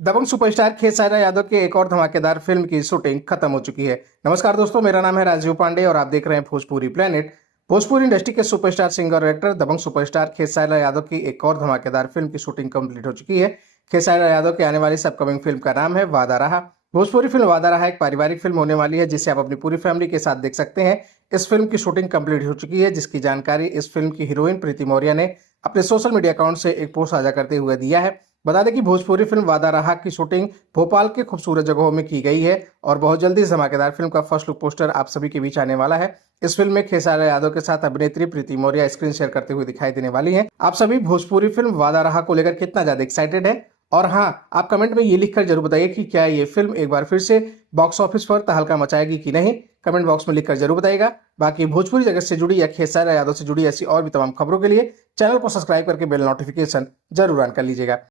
दबंग superstar Khesari Yadav की एक और धमाकेदार फिल्म की शूटिंग खत्म हो चुकी है। नमस्कार दोस्तों, मेरा नाम है राजीव पांडे और आप देख रहे हैं भोजपुरी प्लेनेट। भोजपुरी इंडस्ट्री के सुपरस्टार सिंगर और एक्टर दबंग सुपरस्टार खेसारी यादव की एक और धमाकेदार फिल्म की शूटिंग कंप्लीट हो चुकी है। खेसारी यादव की आने वाली इस अपकमिंग फिल्म का नाम है वादा रहा। भोजपुरी फिल्म वादा रहा एक पारिवारिक फिल्म होने वाली है, जिसे आप अपनी पूरी फैमिली के साथ देख सकते हैं। इस फिल्म की शूटिंग कंप्लीट हो चुकी है, जिसकी जानकारी इस फिल्म की हीरोइन प्रीति मौर्य ने अपने सोशल मीडिया अकाउंट से एक पोस्ट साझा करते हुए दिया है। बता दें कि भोजपुरी फिल्म वादा रहा की शूटिंग भोपाल के खूबसूरत जगहों में की गई है और बहुत जल्दी इस धमाकेदार फिल्म का फर्स्ट लुक पोस्टर आप सभी के बीच आने वाला है। इस फिल्म में खेसारी यादव के साथ अभिनेत्री प्रीति मौर्य स्क्रीन शेयर करते हुए दिखाई देने वाली हैं। आप सभी भोजपुरी फिल्म वादा रहा को लेकर कितना ज्यादा एक्साइटेड है? और हाँ, आप कमेंट में ये लिखकर जरूर बताइए कि क्या ये फिल्म एक बार फिर से बॉक्स ऑफिस पर तहलका मचाएगी कि नहीं। कमेंट बॉक्स में लिखकर जरूर बताइएगा। बाकी भोजपुरी जगत से जुड़ी या खेसारी यादव से जुड़ी ऐसी और भी तमाम खबरों के लिए चैनल को सब्सक्राइब करके बेल नोटिफिकेशन जरूर ऑन कर लीजिएगा।